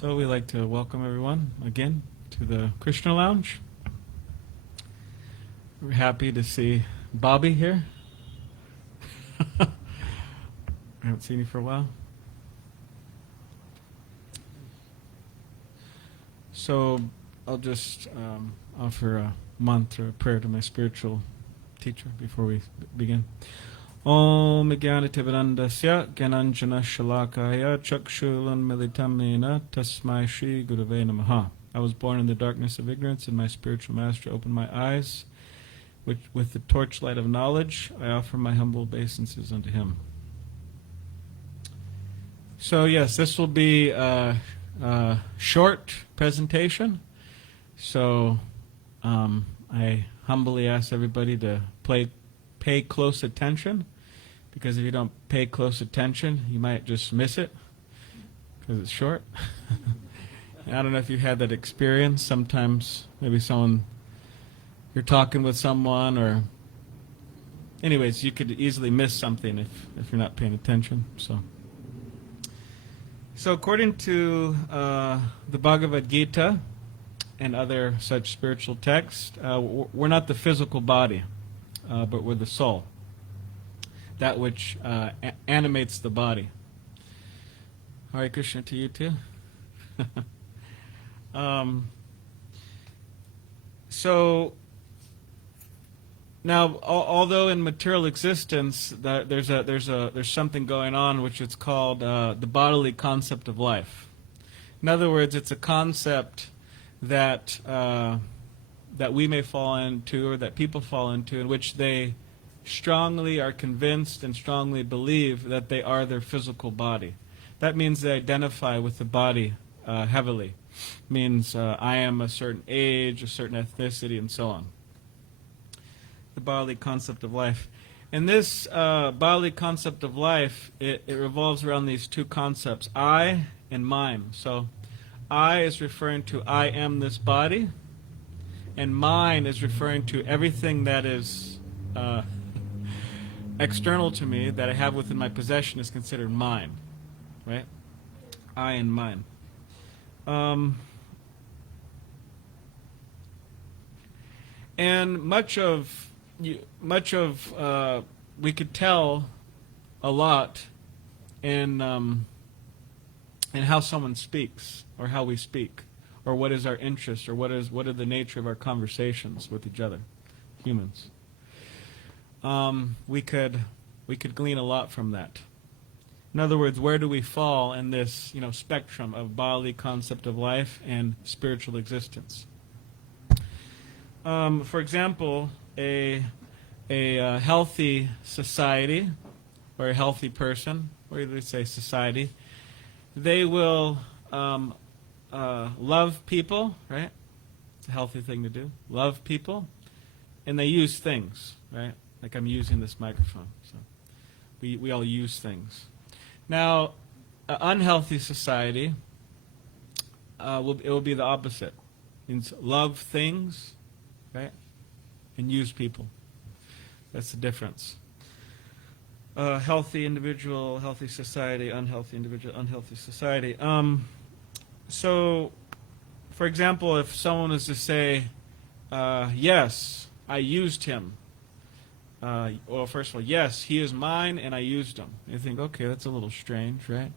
So we'd like to welcome everyone again to the Krishna Lounge. We're happy to see Bobby here. I haven't seen you for a while. So I'll just offer a mantra, a prayer to my spiritual teacher before we begin. Om Jnanativedandasya Gyananjana Shalakaya Chakshulan Militamena Tasmai Shri Gurave Namaha. I was born in the darkness of ignorance, and my spiritual master opened my eyes. With the torchlight of knowledge, I offer my humble obeisances unto him. So yes, this will be a short presentation. So I humbly ask everybody to pay close attention, because if you don't pay close attention, you might just miss it because it's short. I don't know if you've had that experience. Sometimes maybe you're talking with someone, or anyways, you could easily miss something if you're not paying attention. So according to the Bhagavad Gita and other such spiritual texts, we're not the physical body, but we're the soul, that which animates the body. Hare Krishna to you too. So now, although in material existence there's something going on which is called the bodily concept of life. In other words, it's a concept that we may fall into, or that people fall into, in which they strongly are convinced and strongly believe that they are their physical body. That means they identify with the body heavily. It means I am a certain age, a certain ethnicity, and so on. The bodily concept of life. And this bodily concept of life, it revolves around these two concepts, I and mine. So I is referring to I am this body, and mine is referring to everything that is external to me, that I have within my possession, is considered mine, right? I and mine. And much of we could tell a lot in how someone speaks, or how we speak, or what is our interest, or what are the nature of our conversations with each other, humans. We could glean a lot from that. In other words, where do we fall in this spectrum of bodily concept of life and spiritual existence? For example, a healthy society, or a healthy person, or they say society, they will love people, right? It's a healthy thing to do. Love people, and they use things, right? Like I'm using this microphone. So we all use things. Now, an unhealthy society, it will be the opposite. It means love things, right, and use people. That's the difference. Healthy individual, healthy society, unhealthy individual, unhealthy society. So, for example, if someone was to say, yes, I used him. Well, first of all, yes, he is mine and I used him. You think, okay, that's a little strange, right?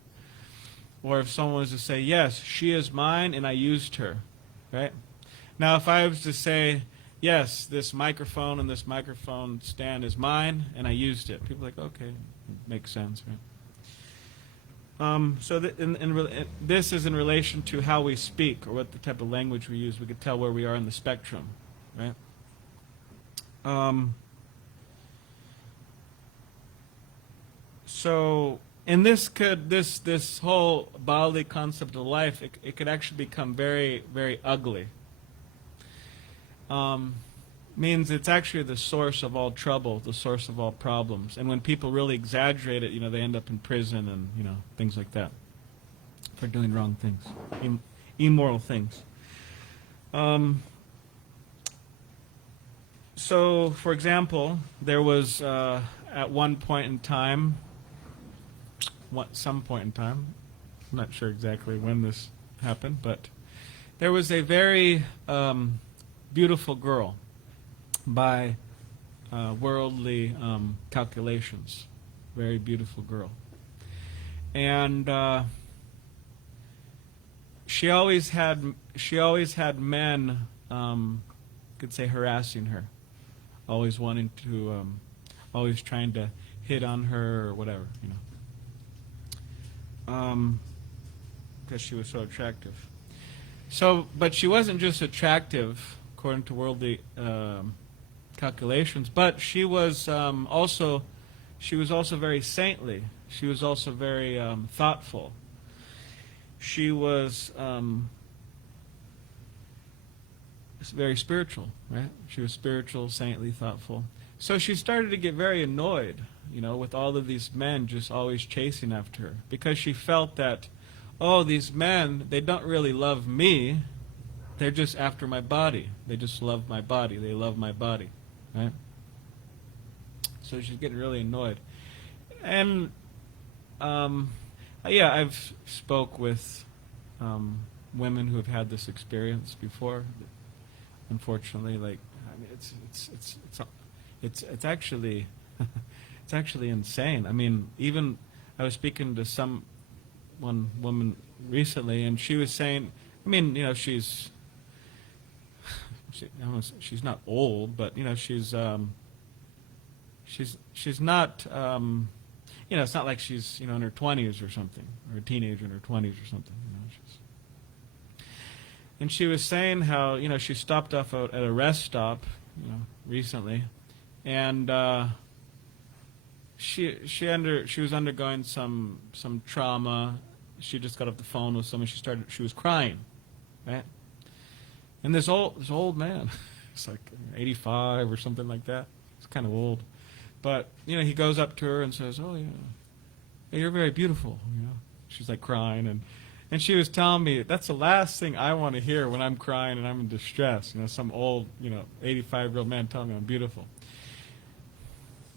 Or if someone was to say, yes, she is mine and I used her, right? Now, if I was to say, yes, this microphone and this microphone stand is mine and I used it, people are like, okay, it makes sense, right? So this is in relation to how we speak, or what the type of language we use. We could tell where we are in the spectrum, right? So, and this whole bodily concept of life, it could actually become very, very ugly. Means it's actually the source of all trouble, the source of all problems. And when people really exaggerate it, they end up in prison and things like that for doing wrong things, immoral things. So, for example, there was at some point in time, I'm not sure exactly when this happened, but there was a very beautiful girl by worldly calculations. Very beautiful girl. And she always had men, could say, harassing her, always wanting to, always trying to hit on her or whatever, because she was so attractive. So, but she wasn't just attractive according to worldly calculations, but she was also very saintly. She was also very thoughtful. She was very spiritual, right? She was spiritual, saintly, thoughtful. So she started to get very annoyed, with all of these men just always chasing after her, because she felt that, oh, these men, they don't really love me. They're just after my body. They just love my body. They love my body, right? So she's getting really annoyed. And I've spoke with women who have had this experience before. Unfortunately, it's actually it's actually insane. I mean, even I was speaking to one woman recently, and she was saying, I mean, she's not old, but she's not. It's not like she's in her 20s or something, or a teenager in her 20s or something. And she was saying how she stopped off at a rest stop, recently, and she was undergoing some trauma. She just got off the phone with someone. She was crying, right? And this old man, it's like 85 or something like that. It's kind of old. But, he goes up to her and says, oh, yeah, you're very beautiful, She's like crying. And she was telling me, that's the last thing I want to hear when I'm crying and I'm in distress. Some old, 85-year-old man telling me I'm beautiful.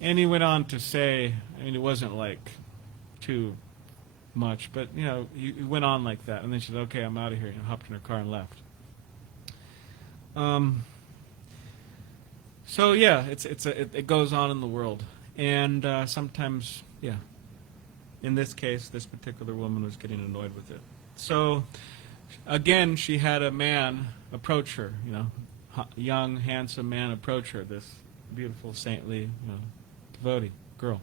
And he went on to say, I mean, it wasn't like too much, but, he went on like that. And then she said, okay, I'm out of here. Hopped in her car and left. So yeah, it goes on in the world, and sometimes, in this case, this particular woman was getting annoyed with it. So again, she had a man approach her, young, handsome man approach her, this beautiful, saintly, devotee girl.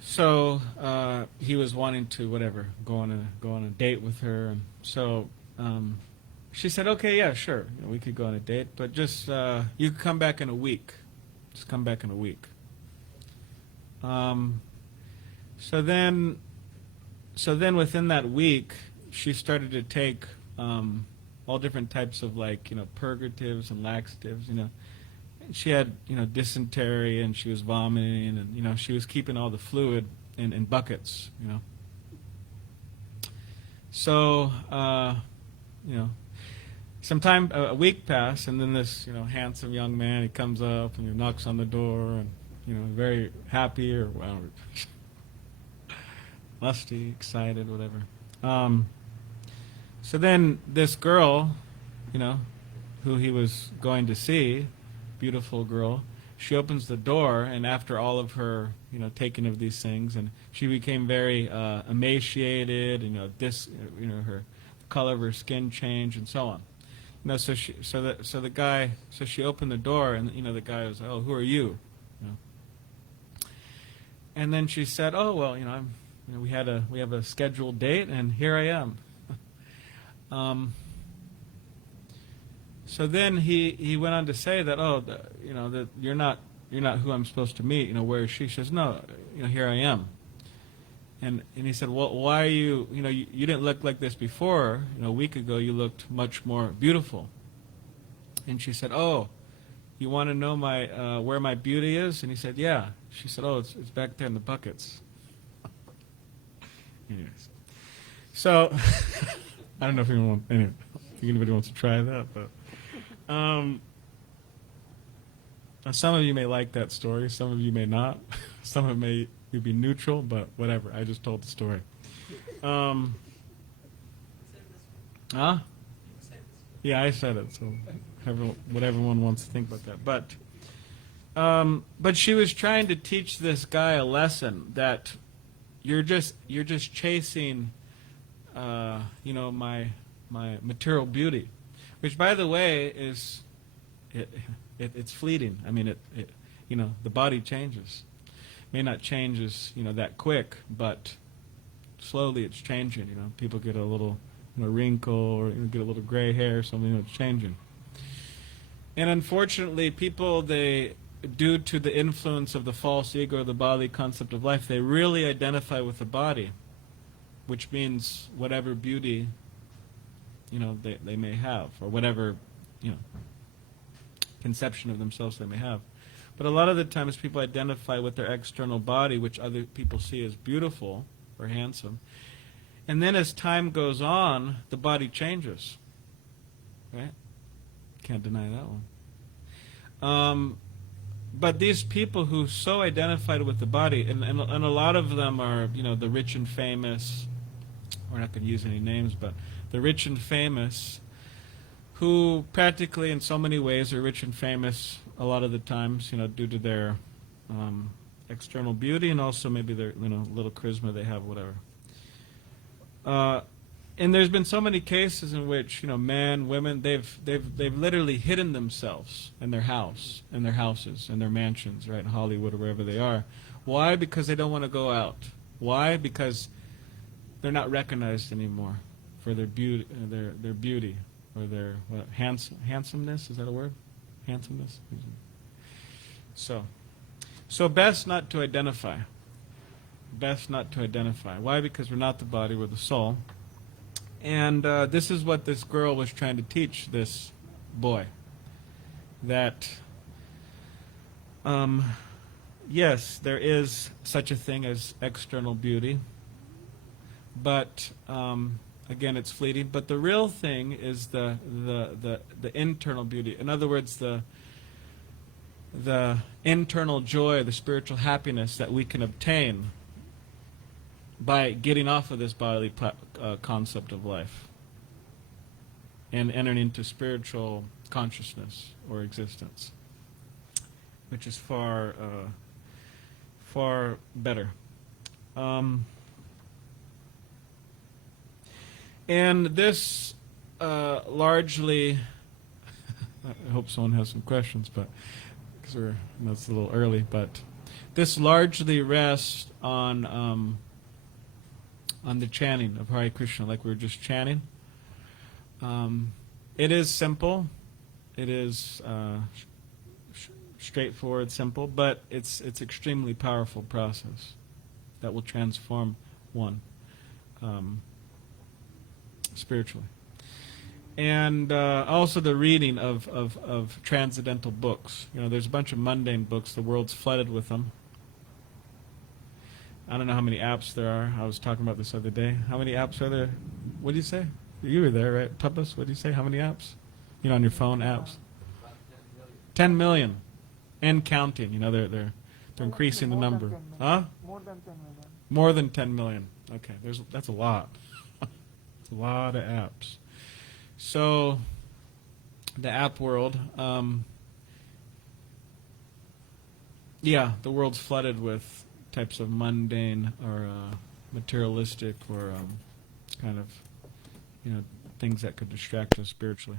So he was wanting to go on a date with her, and so. She said, okay, yeah, sure. We could go on a date, but just, you could come back in a week. Just come back in a week. So then within that week, she started to take all different types of purgatives and laxatives, And she had, dysentery, and she was vomiting, and, she was keeping all the fluid in buckets, So, sometime a week passed, and then this handsome young man, he comes up and he knocks on the door, and very happy or lusty, excited, whatever. So then this girl, who he was going to see, beautiful girl, she opens the door, and after all of her taking of these things, and she became very emaciated, her the color of her skin changed, and so on. So she opened the door, and the guy was, oh, who are you? And then she said, oh, well, we have a scheduled date, and here I am. So then he went on to say that, oh, that you're not who I'm supposed to meet. Where is she? She says, no, here I am. And he said, well, why are you, you didn't look like this before. A week ago you looked much more beautiful. And she said, oh, you want to know where my beauty is? And he said, yeah. She said, oh, it's back there in the buckets. Anyways. So, I don't know if anybody wants to try that, but some of you may like that story, some of you may not. Some of it may you'd be neutral, but whatever. I just told the story. Um, huh? Yeah, I said it. So, what everyone wants to think about that. But she was trying to teach this guy a lesson that you're just chasing, my material beauty, which, by the way, is it's fleeting. I mean, the body changes. May not change as that quick, but slowly it's changing. People get a little wrinkle or get a little gray hair, something it's changing. And unfortunately, people, due to the influence of the false ego or the bodily concept of life, they really identify with the body, which means whatever beauty they may have, or whatever conception of themselves they may have. But a lot of the times people identify with their external body, which other people see as beautiful or handsome. And then as time goes on, the body changes. Right? Can't deny that one. But these people who so identified with the body, and a lot of them are, the rich and famous, we're not going to use any names, but the rich and famous, who practically in so many ways are rich and famous a lot of the times, due to their external beauty and also maybe their little charisma they have, whatever. And there's been so many cases in which men, women, they've literally hidden themselves in their house, in their houses, in their mansions, right, in Hollywood or wherever they are. Why? Because they don't want to go out. Why? Because they're not recognized anymore for their beauty, their beauty. Or their handsomeness, is that a word? Handsomeness? So best not to identify. Best not to identify. Why? Because we're not the body, we're the soul. And this is what this girl was trying to teach this boy. That, yes, there is such a thing as external beauty. But again, it's fleeting, but the real thing is the internal beauty. In other words, the internal joy, the spiritual happiness that we can obtain by getting off of this bodily concept of life and entering into spiritual consciousness or existence, which is far better. And this largely, I hope someone has some questions, but because it's a little early, but this largely rests on the chanting of Hare Krishna, like we were just chanting. It is simple, it is straightforward, simple, but it's extremely powerful process that will transform one. Spiritually. And also the reading of transcendental books. There's a bunch of mundane books. The world's flooded with them. I don't know how many apps there are. I was talking about this other day. How many apps are there? What did you say? You were there, right? Puppus, what did you say? How many apps? On your phone, apps? 10 million. And counting. They're increasing the number. Huh? More than 10 million. More than 10 million. Okay, that's a lot. It's a lot of apps. So, the app world, the world's flooded with types of mundane or materialistic or kind of, things that could distract us spiritually.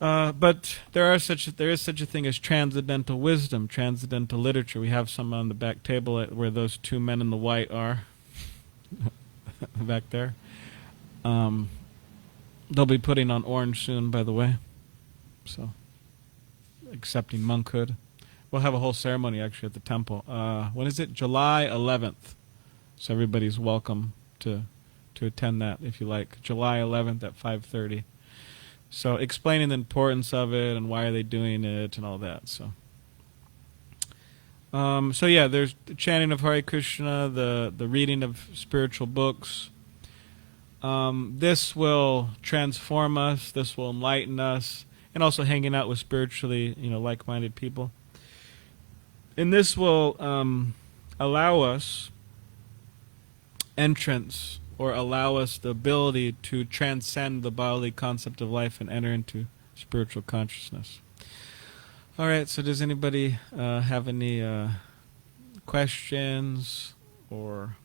But there is such a thing as transcendental wisdom, transcendental literature. We have some on the back table where those two men in the white are, back there. They'll be putting on orange soon, by the way. So, accepting monkhood. We'll have a whole ceremony actually at the temple. When is it? July 11th. So everybody's welcome to attend that if you like. July 11th at 5:30. So explaining the importance of it and why are they doing it and all that. So there's the chanting of Hare Krishna, the reading of spiritual books. This will transform us. This will enlighten us, and also hanging out with spiritually, like-minded people. And this will allow us entrance or allow us the ability to transcend the bodily concept of life and enter into spiritual consciousness. All right, so does anybody have any questions or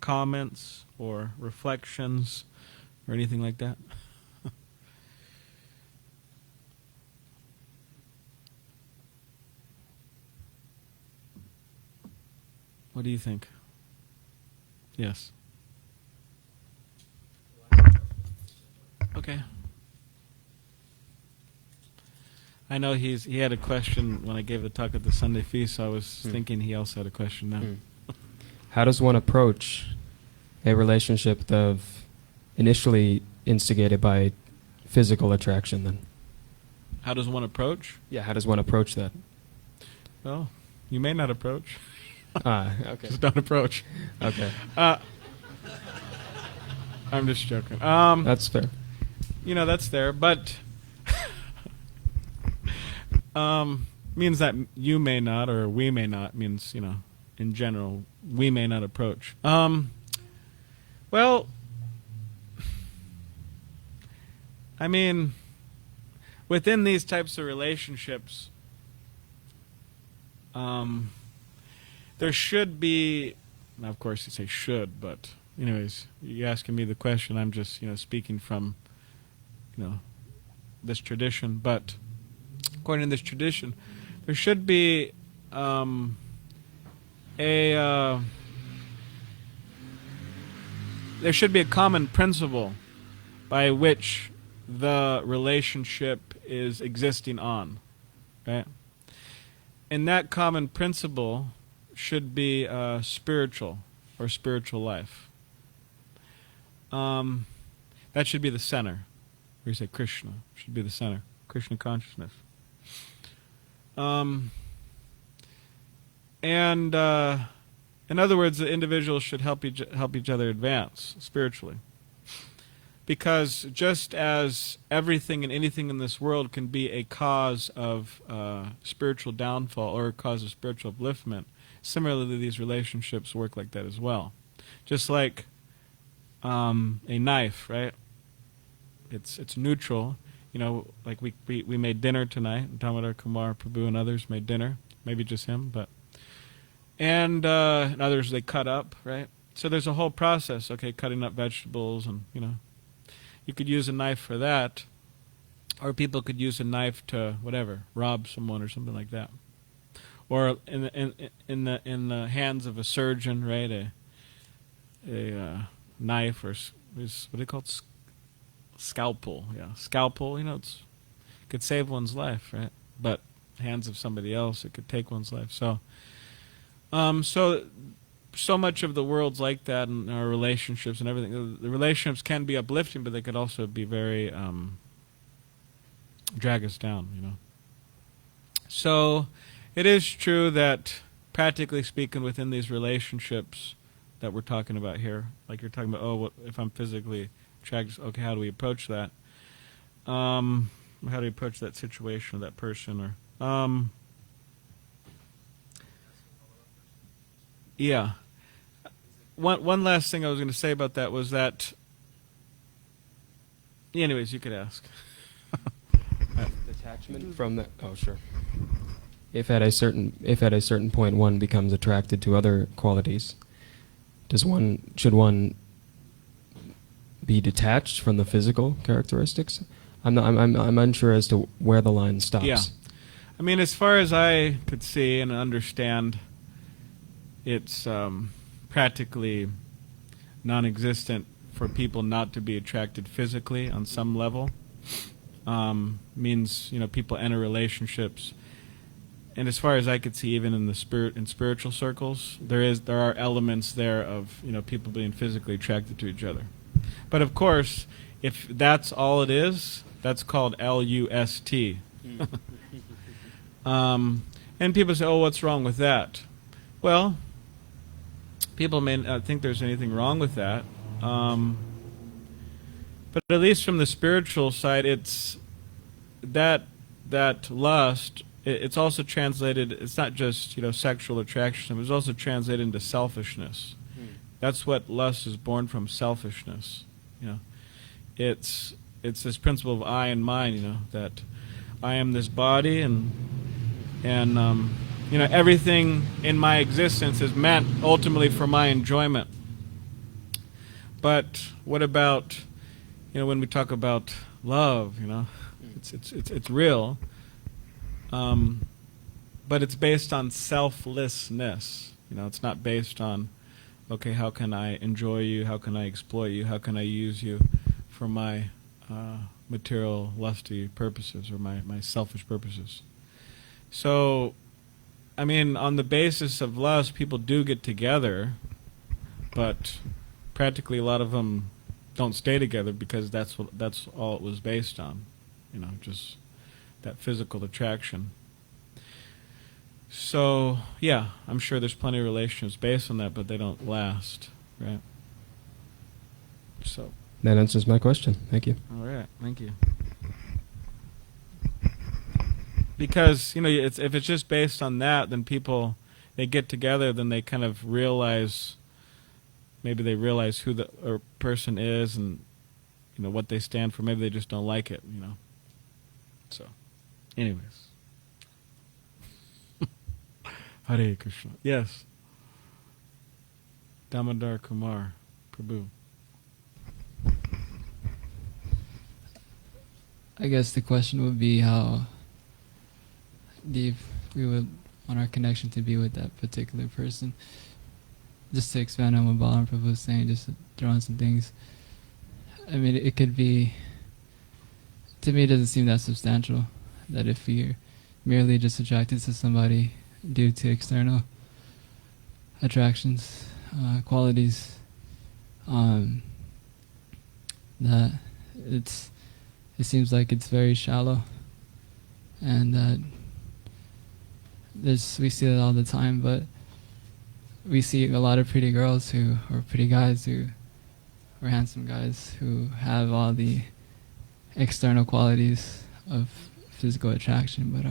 comments or reflections or anything like that? What do you think? Yes. Okay. I know he had a question when I gave the talk at the Sunday feast, so I was thinking he also had a question now. How does one approach a relationship of initially instigated by physical attraction then? How does one approach? Yeah, how does one approach that? Well, you may not approach. Okay. Just don't approach. Okay. I'm just joking. That's fair. That's there, but means that you may not or we may not means, in general, we may not approach. Well, I mean, within these types of relationships, there should be, now of course you say should, but anyways, you're asking me the question, I'm just, speaking from, this tradition, but according to this tradition, there should be there should be a common principle by which the relationship is existing on, right? And that common principle should be spiritual or spiritual life. That should be the center. Where you say Krishna should be the center. Krishna consciousness. And in other words, the individuals should help each other advance spiritually. Because just as everything and anything in this world can be a cause of spiritual downfall or a cause of spiritual upliftment, similarly these relationships work like that as well. Just like a knife, right? It's neutral. Like we made dinner tonight. Damodar Kumar Prabhu and others made dinner. Maybe just him, but and others they cut up, right? So there's a whole process. Okay, cutting up vegetables, and you could use a knife for that, or people could use a knife to rob someone or something like that, or in the hands of a surgeon, right? A knife or what do they call it? Scalpel, yeah, scalpel. It could save one's life, right? But hands of somebody else, it could take one's life. So much of the world's like that, in our relationships and everything. The relationships can be uplifting, but they could also be very drag us down. So it is true that, practically speaking, within these relationships that we're talking about here, like you're talking about, if I'm physically attracted, okay, how do we approach that? How do we approach that situation or that person? Or yeah. One last thing I was going to say about that was that. Anyways, you could ask. Detachment from the. Oh, sure. If at a certain point one becomes attracted to other qualities, should one be detached from the physical characteristics? I'm unsure as to where the line stops. Yeah. I mean, as far as I could see and understand, it's practically non-existent for people not to be attracted physically on some level. Means people enter relationships, and as far as I could see, even in spiritual circles, there are elements there of people being physically attracted to each other. But of course, if that's all it is, that's called lust. And people say, "Oh, what's wrong with that?" Well, people may not think there's anything wrong with that. But at least from the spiritual side, it's that lust it's also translated. It's not just sexual attraction. It's also translated into selfishness. That's what lust is born from: selfishness. It's this principle of I and mine. That I am this body, and everything in my existence is meant ultimately for my enjoyment. But what about when we talk about love? It's real, but it's based on selflessness. It's not based on, okay, how can I enjoy you? How can I exploit you? How can I use you for my material, lusty purposes or my selfish purposes? So, on the basis of lust, people do get together, but practically a lot of them don't stay together because that's all it was based on, just that physical attraction. So, yeah, I'm sure there's plenty of relationships based on that, but they don't last, right? So that answers my question. Thank you. all right, thank you. Because if it's just based on that, then people, they get together, then they kind of realize, maybe they realize who the person is and what they stand for. Maybe they just don't like it. So, anyways, Hare Krishna. Yes, Damodar Kumar Prabhu. I guess the question would be how deep we would want our connection to be with that particular person. Just to expand on what Balarama Prabhu was saying, just to throw in some things. It could be, to me it doesn't seem that substantial, that if you're merely just attracted to somebody due to external attractions, qualities, that it seems like it's very shallow, and that we see it all the time, but we see a lot of pretty girls or pretty guys or handsome guys who have all the external qualities of physical attraction, but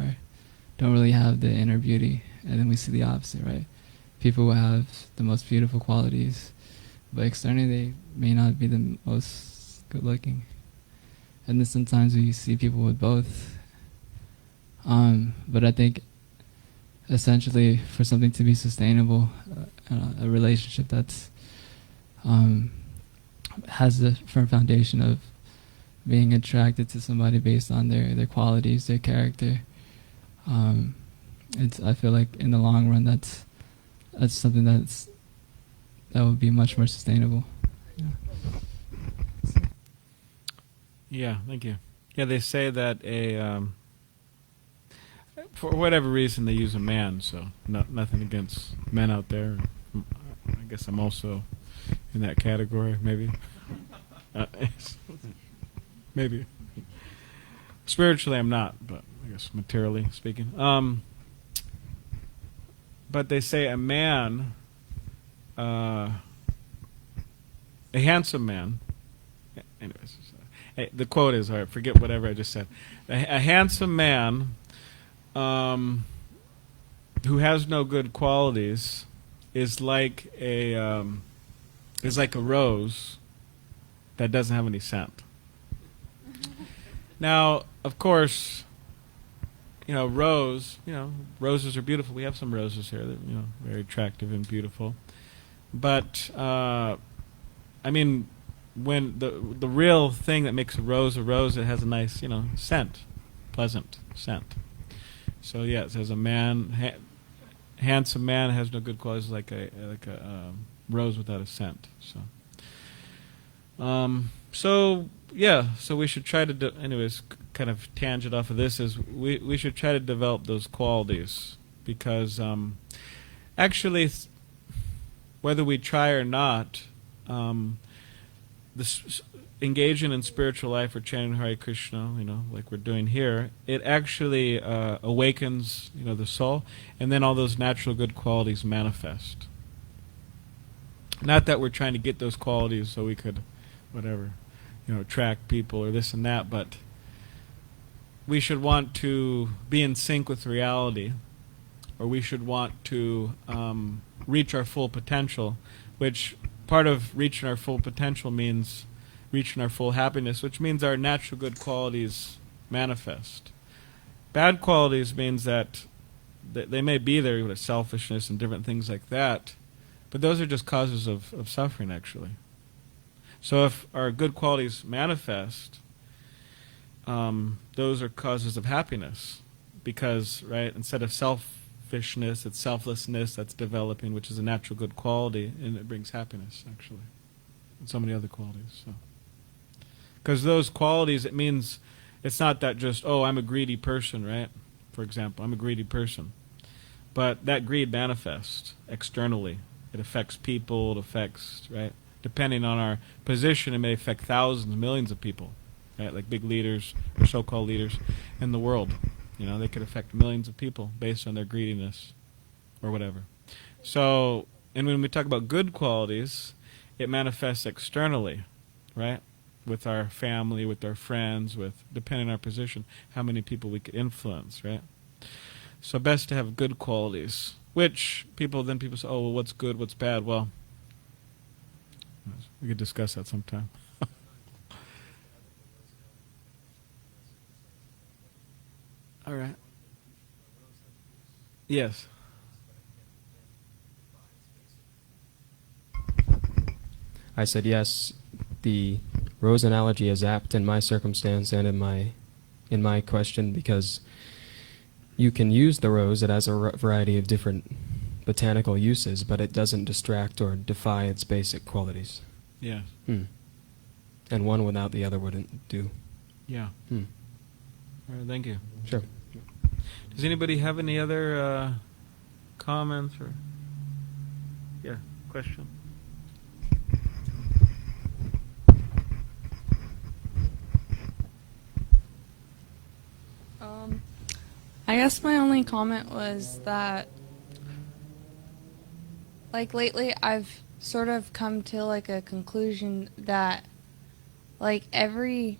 don't really have the inner beauty. And then we see the opposite, right? People who have the most beautiful qualities, but externally they may not be the most good looking. And then sometimes we see people with both. But I think essentially for something to be sustainable, a relationship that's has a firm foundation of being attracted to somebody based on their qualities, their character. I feel like in the long run that's something that would be much more sustainable. Yeah, thank you. Yeah, they say that for whatever reason they use a man, so nothing against men out there. I guess I'm also in that category, maybe. Maybe. Spiritually I'm not, but I guess materially speaking. But they say a man, a handsome man, anyways, the quote is, all right, forget whatever I just said. A handsome man who has no good qualities is like a rose that doesn't have any scent. Now, of course, roses are beautiful. We have some roses here that very attractive and beautiful. But when the real thing that makes a rose, it has a nice scent, pleasant scent. So yeah, it says a man, handsome man has no good qualities, like a rose without a scent. So we should try to anyways, kind of tangent off of this, is we should try to develop those qualities, because actually, whether we try or not, engaging in spiritual life or chanting Hare Krishna, like we're doing here, it actually awakens, the soul, and then all those natural good qualities manifest. Not that we're trying to get those qualities so we could, attract people or this and that, but we should want to be in sync with reality, or we should want to reach our full potential, which part of reaching our full potential means reaching our full happiness, which means our natural good qualities manifest. Bad qualities means that they may be there, with selfishness and different things like that, but those are just causes of suffering, actually. So if our good qualities manifest, those are causes of happiness, because, right, instead of selfishness, it's selflessness that's developing, which is a natural good quality, and it brings happiness, actually, and so many other qualities. So, because those qualities, it means it's not that just, oh, I'm a greedy person, right? For example, I'm a greedy person. But that greed manifests externally. It affects people, it affects, right? Depending on our position, it may affect thousands, millions of people, right? Like big leaders, or so-called leaders in the world. You know, they could affect millions of people based on their greediness or whatever. So, and when we talk about good qualities, it manifests externally, right? With our family, with our friends, with, depending on our position, how many people we could influence, right? So best to have good qualities, which people say, oh, well, what's good, what's bad? Well, we could discuss that sometime. All right. Yes. I said yes. The rose analogy is apt in my circumstance and in my question, because you can use the rose. It has a variety of different botanical uses, but it doesn't distract or defy its basic qualities. Yeah. And one without the other wouldn't do. Yeah. All right, thank you. Sure. Does anybody have any other comments or question? I guess my only comment was that, like, lately I've sort of come to, like, a conclusion that, like, every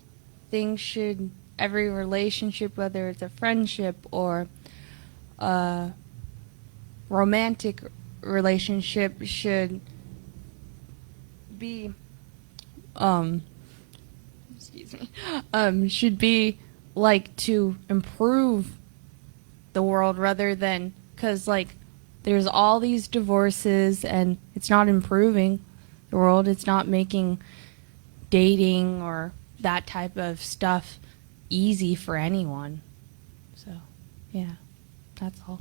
relationship, whether it's a friendship or a romantic relationship, should be, should be, like, to improve the world, rather than, because, like, there's all these divorces and it's not improving the world. It's not making dating or that type of stuff easy for anyone. So, yeah, that's all.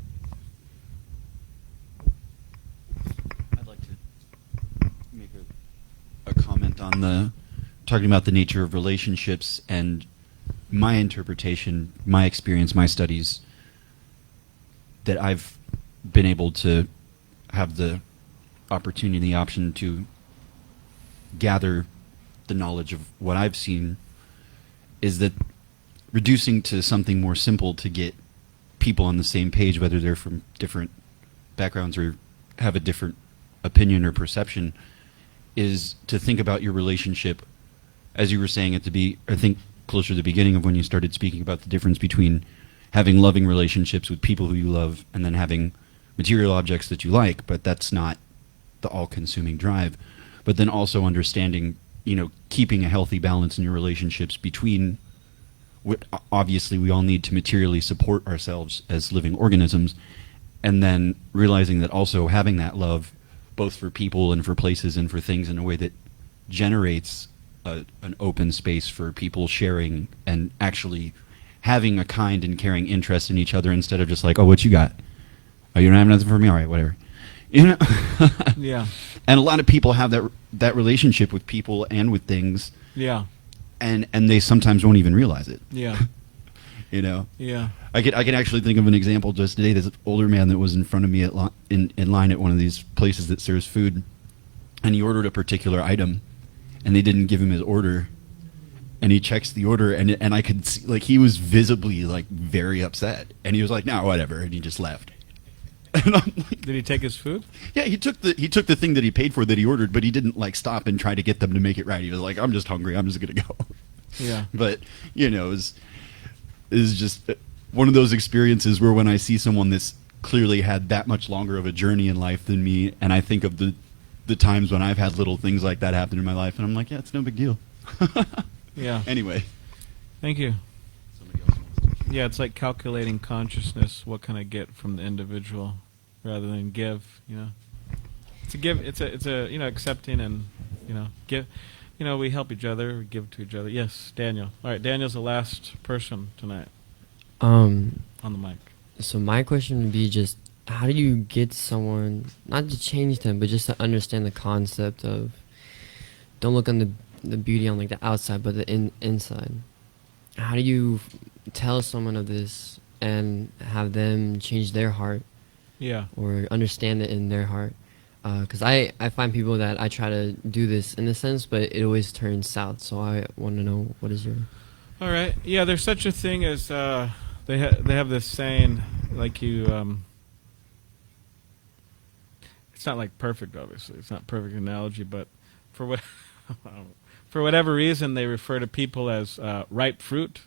I'd like to make a comment on talking about the nature of relationships, and my interpretation, my experience, my studies, that I've been able to have the opportunity and the option to gather the knowledge of what I've seen, is that reducing to something more simple to get people on the same page, whether they're from different backgrounds or have a different opinion or perception, is to think about your relationship, as you were saying I think closer to the beginning of when you started speaking about the difference between having loving relationships with people who you love and then having material objects that you like, but that's not the all-consuming drive. But then also understanding, keeping a healthy balance in your relationships between what obviously we all need to materially support ourselves as living organisms, and then realizing that also having that love both for people and for places and for things in a way that generates an open space for people sharing and actually having a kind and caring interest in each other, instead of just like, oh, what you got? Oh, you don't have nothing for me? All right, whatever. Yeah. And a lot of people have that relationship with people and with things. Yeah. And they sometimes won't even realize it. Yeah. Yeah. I can actually think of an example just today. There's an older man that was in front of me in line at one of these places that serves food, and he ordered a particular item, and they didn't give him his order. And he checks the order, and I could see, like, he was visibly, like, very upset. And he was like, no, whatever, and he just left. And I'm like, did he take his food? Yeah, he took the thing that he paid for that he ordered, but he didn't, like, stop and try to get them to make it right. He was like, I'm just hungry, I'm just gonna go. Yeah. But, is just one of those experiences where when I see someone that's clearly had that much longer of a journey in life than me, and I think of the times when I've had little things like that happen in my life, and I'm like, yeah, it's no big deal. Yeah. Anyway. Thank you. Somebody else wants to. Yeah, it's like calculating consciousness. What can I get from the individual, rather than give? You know, it's a give. It's a accepting and give. We help each other. We give to each other. Yes, Daniel. All right, Daniel's the last person tonight on the mic. So my question would be just, how do you get someone, not to change them, but just to understand the concept of, don't look on the beauty on like the outside, but the inside. How do you tell someone of this and have them change their heart? Yeah. Or understand it in their heart? Because I find people that I try to do this in a sense, but it always turns south. So I want to know, what is your... All right. Yeah, there's such a thing as they have this saying, like you. It's not like perfect, obviously. It's not a perfect analogy, but for whatever reason, they refer to people as ripe fruit.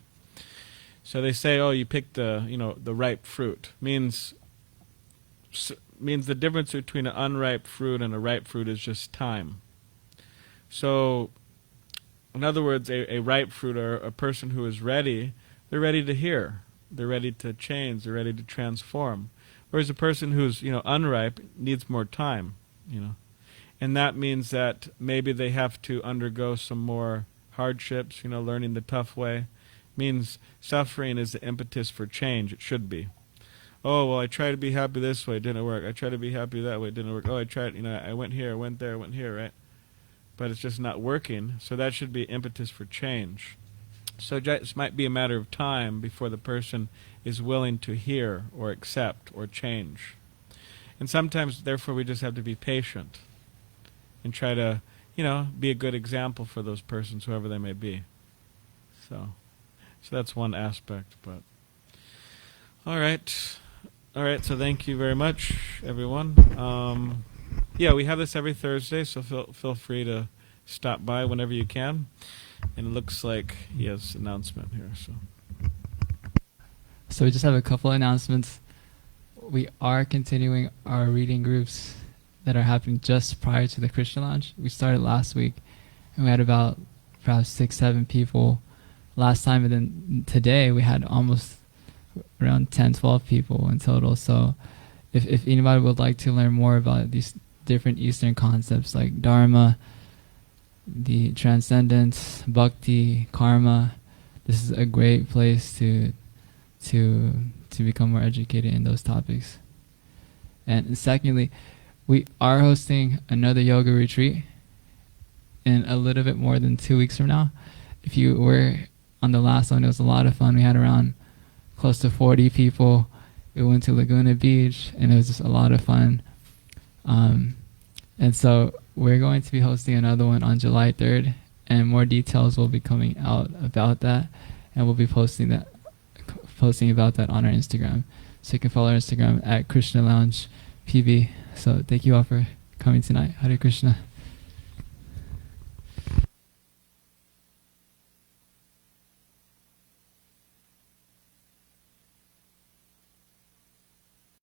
So they say, "Oh, you picked the ripe fruit." Means the difference between an unripe fruit and a ripe fruit is just time. So, in other words, a ripe fruit, or a person who is ready, they're ready to hear, they're ready to change, they're ready to transform. Whereas a person who's unripe needs more time, and that means that maybe they have to undergo some more hardships, learning the tough way. Means suffering is the impetus for change. It should be. Oh, well, I tried to be happy this way, it didn't work. I tried to be happy that way, it didn't work. Oh, I tried, I went here, I went there, I went here, right? But it's just not working. So that should be impetus for change. So it might be a matter of time before the person is willing to hear or accept or change. And sometimes, therefore, we just have to be patient and try to, be a good example for those persons, whoever they may be. So that's one aspect. But all right, so thank you very much, everyone. Yeah, we have this every Thursday, so feel free to stop by whenever you can. And it looks like he has an announcement here. So we just have a couple announcements. We are continuing our reading groups that are happening just prior to the Krishna Lounge. We started last week, and we had about perhaps 6-7 people last time, and then today we had almost around 10-12 people in total. So if anybody would like to learn more about these different Eastern concepts like Dharma, the transcendence, Bhakti, karma, this is a great place to become more educated in those topics. And secondly, we are hosting another yoga retreat in a little bit more than 2 weeks from now. If you were on the last one, it was a lot of fun. We had around close to 40 people. We went to Laguna Beach, and it was just a lot of fun. And so we're going to be hosting another one on July 3rd, and more details will be coming out about that, and we'll be posting about that on our Instagram. So you can follow our Instagram at Krishna Lounge PB. So thank you all for coming tonight. Hare Krishna.